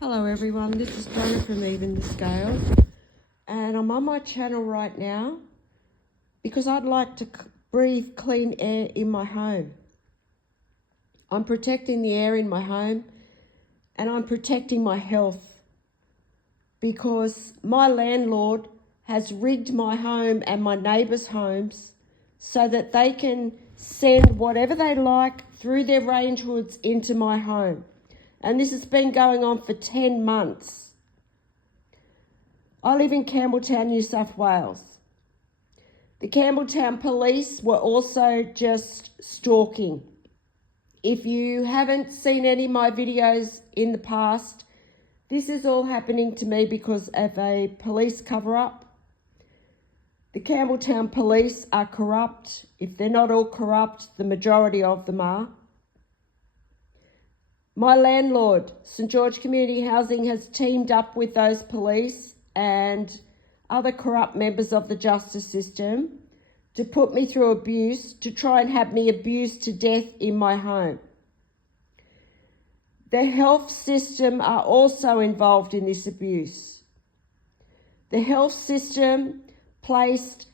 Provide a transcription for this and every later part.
Hello everyone, this is Donna from Even the Scale, and I'm on my channel right now because I'd like to breathe clean air in my home. I'm protecting the air in my home and I'm protecting my health because my landlord has rigged my home and my neighbours' homes so that they can send whatever they like through their range hoods into my home. And this has been going on for 10 months. I live in Campbelltown, New South Wales. The Campbelltown police were also just stalking. If you haven't seen any of my videos in the past, this is all happening to me because of a police cover-up. The Campbelltown police are corrupt. If they're not all corrupt, the majority of them are. My landlord, St George Community Housing, has teamed up with those police and other corrupt members of the justice system to put me through abuse, to try and have me abused to death in my home. The health system are also involved in this abuse. The health system placed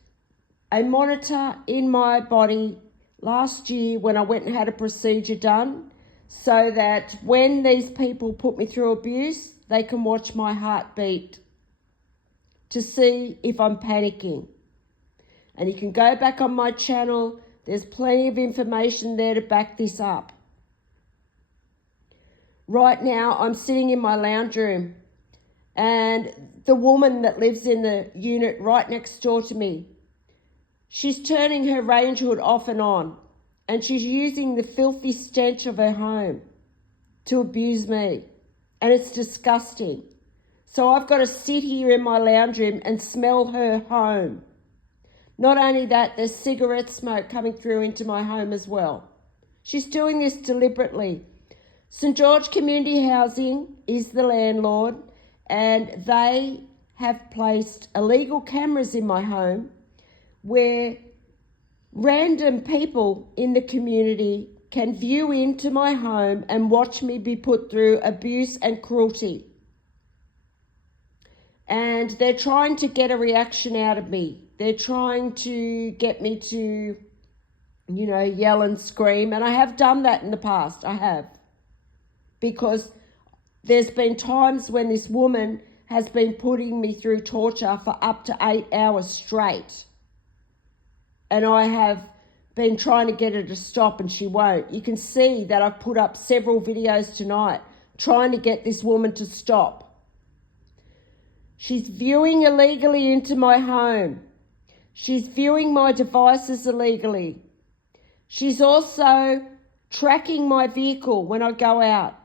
a monitor in my body last year when I went and had a procedure done, so that when these people put me through abuse, they can watch my heartbeat to see if I'm panicking. And you can go back on my channel. There's plenty of information there to back this up. Right now, I'm sitting in my lounge room and the woman that lives in the unit right next door to me, she's turning her range hood off and on. And she's using the filthy stench of her home to abuse me. And it's disgusting. So I've got to sit here in my lounge room and smell her home. Not only that, there's cigarette smoke coming through into my home as well. She's doing this deliberately. St George Community Housing is the landlord, and they have placed illegal cameras in my home where random people in the community can view into my home and watch me be put through abuse and cruelty. And they're trying to get a reaction out of me. They're trying to get me to, yell and scream. And I have done that in the past. I have. Because there's been times when this woman has been putting me through torture for up to 8 hours straight. And I have been trying to get her to stop and she won't. You can see that I've put up several videos tonight trying to get this woman to stop. She's viewing illegally into my home. She's viewing my devices illegally. She's also tracking my vehicle when I go out.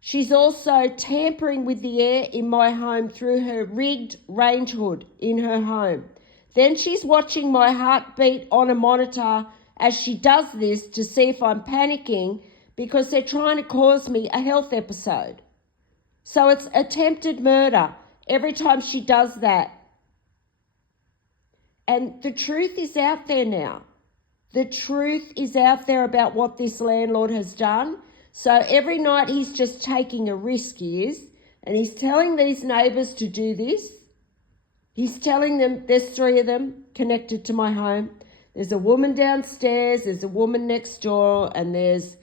She's also tampering with the air in my home through her rigged range hood in her home. Then she's watching my heartbeat on a monitor as she does this to see if I'm panicking because they're trying to cause me a health episode. So it's attempted murder every time she does that. And the truth is out there now. The truth is out there about what this landlord has done. So every night he's just taking a risk, he is, and he's telling these neighbours to do this. He's telling them, there's 3 of them connected to my home. There's a woman downstairs, there's a woman next door, and there's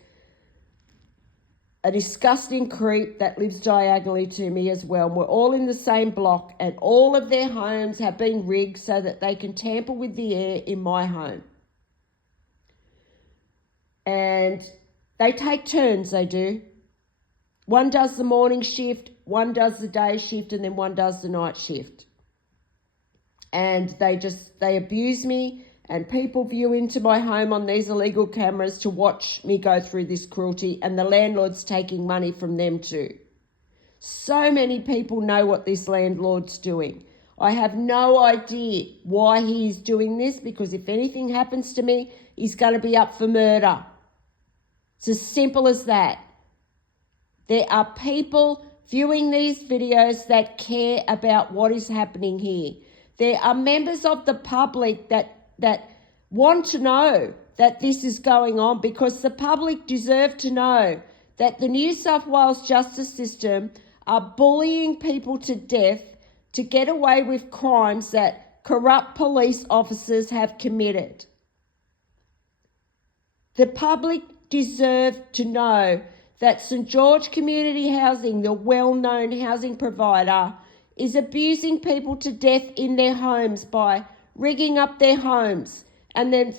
a disgusting creep that lives diagonally to me as well. We're all in the same block, and all of their homes have been rigged so that they can tamper with the air in my home. And they take turns, they do. One does the morning shift, one does the day shift, and then one does the night shift. And they abuse me, and people view into my home on these illegal cameras to watch me go through this cruelty, and the landlord's taking money from them too. So many people know what this landlord's doing. I have no idea why he's doing this, because if anything happens to me, he's going to be up for murder. It's as simple as that. There are people viewing these videos that care about what is happening here. There are members of the public that want to know that this is going on, because the public deserve to know that the New South Wales justice system are bullying people to death to get away with crimes that corrupt police officers have committed. The public deserve to know that St George Community Housing, the well-known housing provider, is abusing people to death in their homes by rigging up their homes and then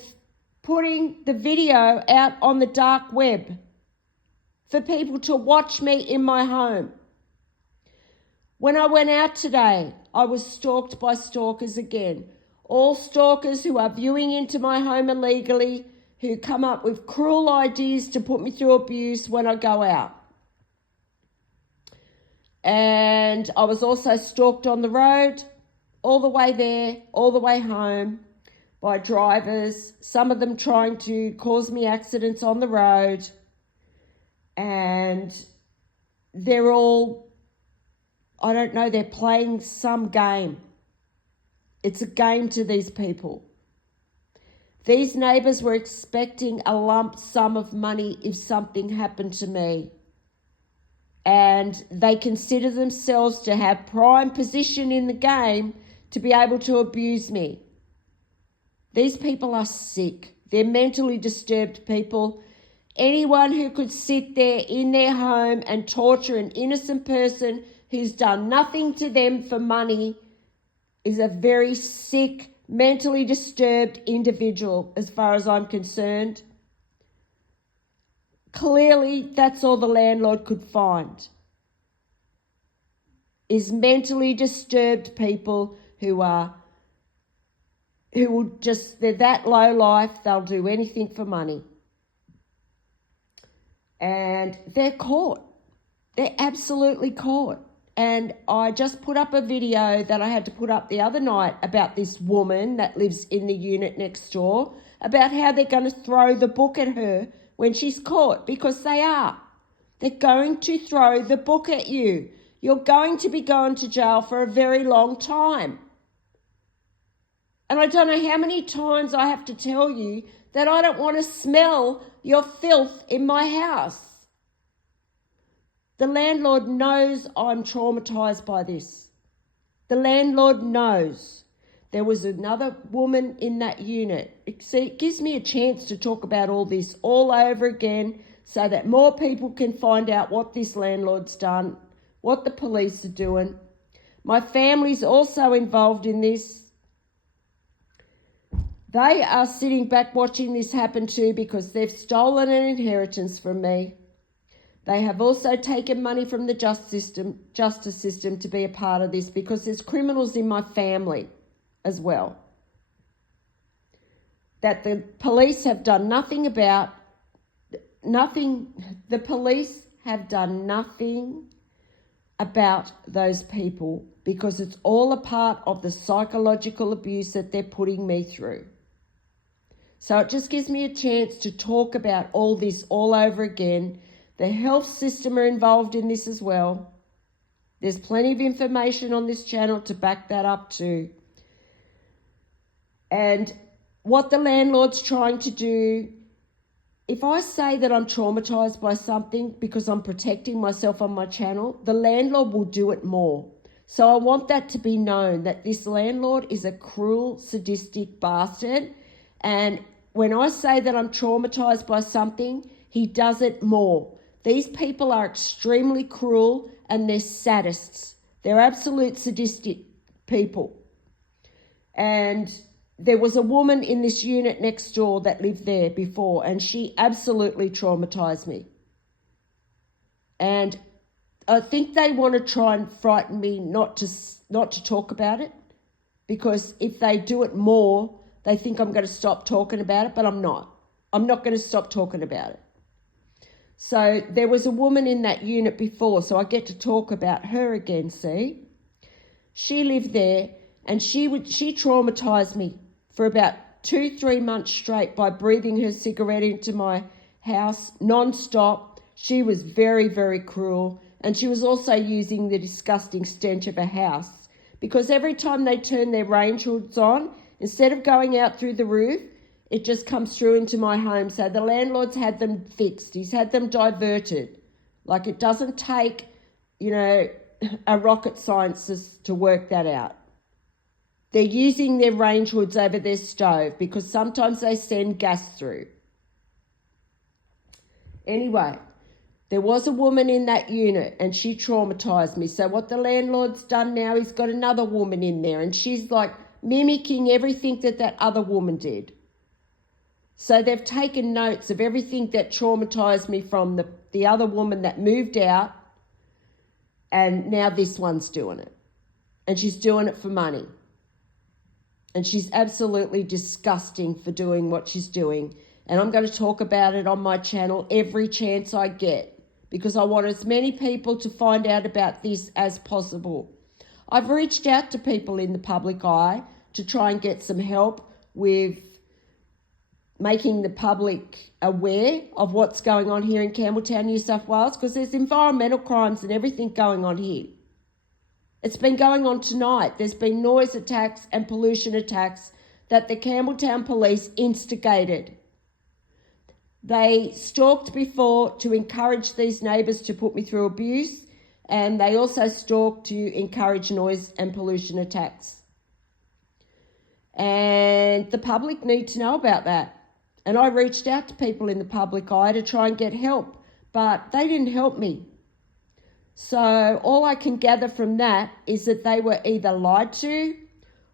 putting the video out on the dark web for people to watch me in my home. When I went out today, I was stalked by stalkers again. All stalkers who are viewing into my home illegally, who come up with cruel ideas to put me through abuse when I go out. And I was also stalked on the road, all the way there, all the way home, by drivers, some of them trying to cause me accidents on the road. And they're all, I don't know, they're playing some game. It's a game to these people. These neighbours were expecting a lump sum of money if something happened to me. And they consider themselves to have prime position in the game to be able to abuse me. These people are sick. They're mentally disturbed people. Anyone who could sit there in their home and torture an innocent person who's done nothing to them for money is a very sick, mentally disturbed individual, as far as I'm concerned. Clearly, that's all the landlord could find, is mentally disturbed people who will just, they're that low life, they'll do anything for money. And they're caught. They're absolutely caught. And I just put up a video that I had to put up the other night about this woman that lives in the unit next door, about how they're going to throw the book at her when she's caught, because they are. They're going to throw the book at you. You're going to be going to jail for a very long time. And I don't know how many times I have to tell you that I don't want to smell your filth in my house. The landlord knows I'm traumatised by this. The landlord knows. There was another woman in that unit. See, it gives me a chance to talk about all this all over again so that more people can find out what this landlord's done, what the police are doing. My family's also involved in this. They are sitting back watching this happen too because they've stolen an inheritance from me. They have also taken money from the justice system to be a part of this because there's criminals in my family as well that the police have done nothing about. The police have done nothing about those people because it's all a part of the psychological abuse that they're putting me through. So it just gives me a chance to talk about all this all over again. The health system are involved in this as well. There's plenty of information on this channel to back that up too. And what the landlord's trying to do, if I say that I'm traumatised by something because I'm protecting myself on my channel, the landlord will do it more. So I want that to be known, that this landlord is a cruel, sadistic bastard. And when I say that I'm traumatised by something, he does it more. These people are extremely cruel and they're sadists. They're absolute sadistic people. And there was a woman in this unit next door that lived there before, and she absolutely traumatised me. And I think they want to try and frighten me not to talk about it, because if they do it more, they think I'm going to stop talking about it, but I'm not. I'm not going to stop talking about it. So there was a woman in that unit before, so I get to talk about her again, see? She lived there, and she traumatised me for about 2-3 months straight by breathing her cigarette into my house non-stop. She was very, very cruel, and she was also using the disgusting stench of her house, because every time they turn their range hoods on, instead of going out through the roof, it just comes through into my home. So the landlord's had them fixed. He's had them diverted Like, it doesn't take, a rocket scientist to work that out. They're using their range hoods over their stove because sometimes they send gas through. Anyway, there was a woman in that unit and she traumatized me. So what the landlord's done now, he's got another woman in there and she's like mimicking everything that other woman did. So they've taken notes of everything that traumatized me from the other woman that moved out, and now this one's doing it. And she's doing it for money. And she's absolutely disgusting for doing what she's doing. And I'm going to talk about it on my channel every chance I get, because I want as many people to find out about this as possible. I've reached out to people in the public eye to try and get some help with making the public aware of what's going on here in Campbelltown, New South Wales, because there's environmental crimes and everything going on here. It's been going on tonight. There's been noise attacks and pollution attacks that the Campbelltown police instigated. They stalked before to encourage these neighbours to put me through abuse, and they also stalked to encourage noise and pollution attacks. And the public need to know about that. And I reached out to people in the public eye to try and get help, but they didn't help me. So all I can gather from that is that they were either lied to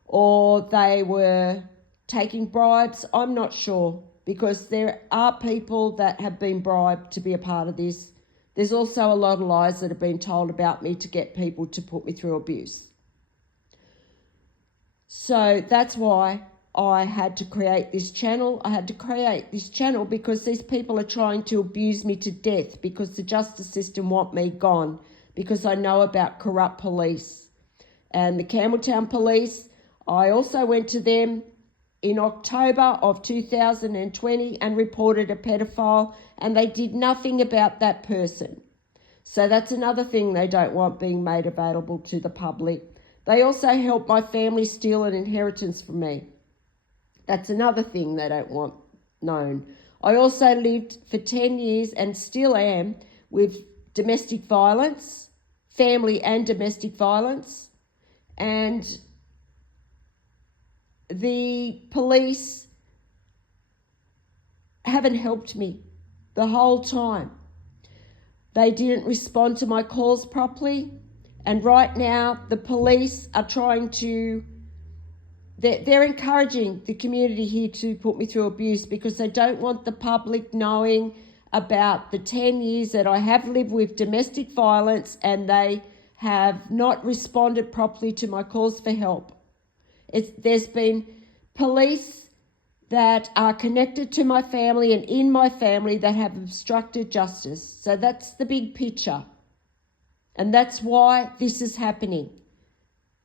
or they were taking bribes. I'm not sure, because there are people that have been bribed to be a part of this. There's also a lot of lies that have been told about me to get people to put me through abuse. So that's why I had to create this channel. I had to create this channel because these people are trying to abuse me to death, because the justice system want me gone, because I know about corrupt police. And the Campbelltown police, I also went to them in October of 2020 and reported a pedophile, and they did nothing about that person. So that's another thing they don't want being made available to the public. They also helped my family steal an inheritance from me. That's another thing they don't want known. I also lived for 10 years and still am with domestic violence, family and domestic violence, and the police haven't helped me the whole time. They didn't respond to my calls properly, and right now the police are trying to they're encouraging the community here to put me through abuse, because they don't want the public knowing about the 10 years that I have lived with domestic violence, and they have not responded properly to my calls for help. There's been police that are connected to my family and in my family that have obstructed justice. So that's the big picture. And that's why this is happening.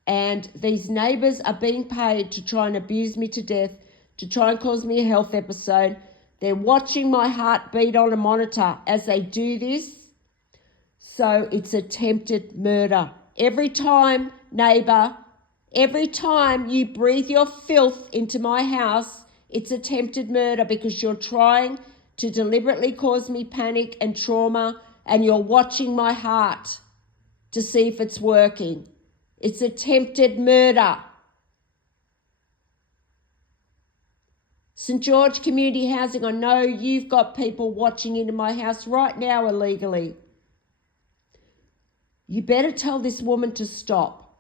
And these neighbours are being paid to try and abuse me to death, to try and cause me a health episode. They're watching my heartbeat on a monitor as they do this. So it's attempted murder. Every time, neighbour, every time you breathe your filth into my house, it's attempted murder, because you're trying to deliberately cause me panic and trauma, and you're watching my heart to see if it's working. It's attempted murder. St. George Community Housing, I know you've got people watching into my house right now illegally. You better tell this woman to stop.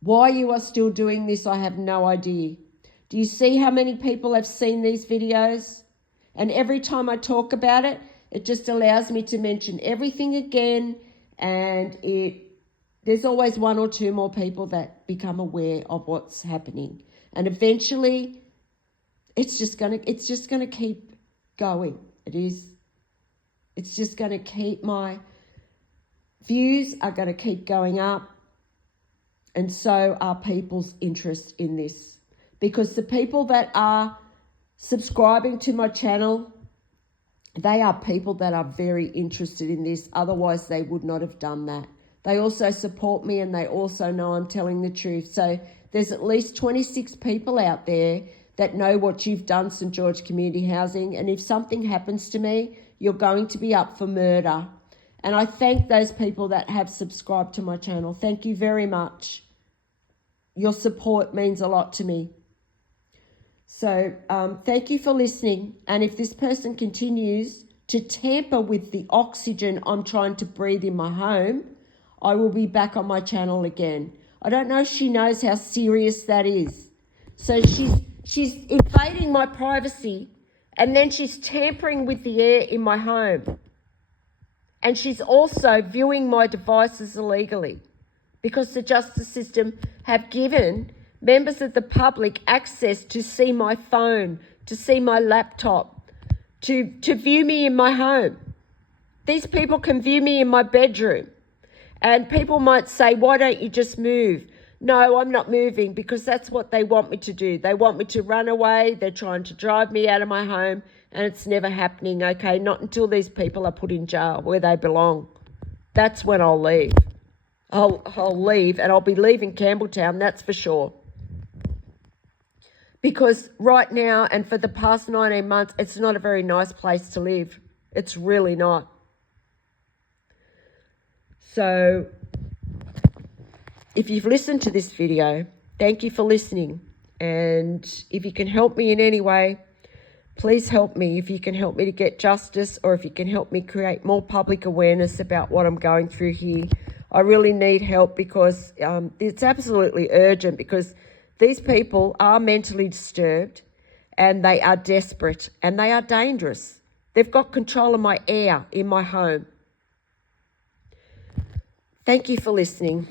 Why you are still doing this, I have no idea. Do you see how many people have seen these videos? And every time I talk about it, it just allows me to mention everything again, and there's always one or two more people that become aware of what's happening. And eventually it's just gonna keep going. It is. It's just gonna keep, my views are gonna keep going up, and so are people's interest in this. Because the people that are subscribing to my channel, they are people that are very interested in this. Otherwise they would not have done that. They also support me, and they also know I'm telling the truth. So there's at least 26 people out there that know what you've done, St. George Community Housing. And if something happens to me, you're going to be up for murder. And I thank those people that have subscribed to my channel. Thank you very much. Your support means a lot to me. So thank you for listening. And if this person continues to tamper with the oxygen I'm trying to breathe in my home, I will be back on my channel again. I don't know if she knows how serious that is. So she's invading my privacy, and then she's tampering with the air in my home. And she's also viewing my devices illegally, because the justice system have given members of the public access to see my phone, to see my laptop, to view me in my home. These people can view me in my bedroom. And people might say, why don't you just move? No, I'm not moving, because that's what they want me to do. They want me to run away. They're trying to drive me out of my home, and it's never happening, okay? Not until these people are put in jail where they belong. That's when I'll leave. I'll leave, and I'll be leaving Campbelltown, that's for sure. Because right now and for the past 19 months, it's not a very nice place to live. It's really not. So if you've listened to this video, thank you for listening. And if you can help me in any way, please help me. If you can help me to get justice, or if you can help me create more public awareness about what I'm going through here. I really need help, because it's absolutely urgent, because these people are mentally disturbed, and they are desperate, and they are dangerous. They've got control of my air in my home. Thank you for listening.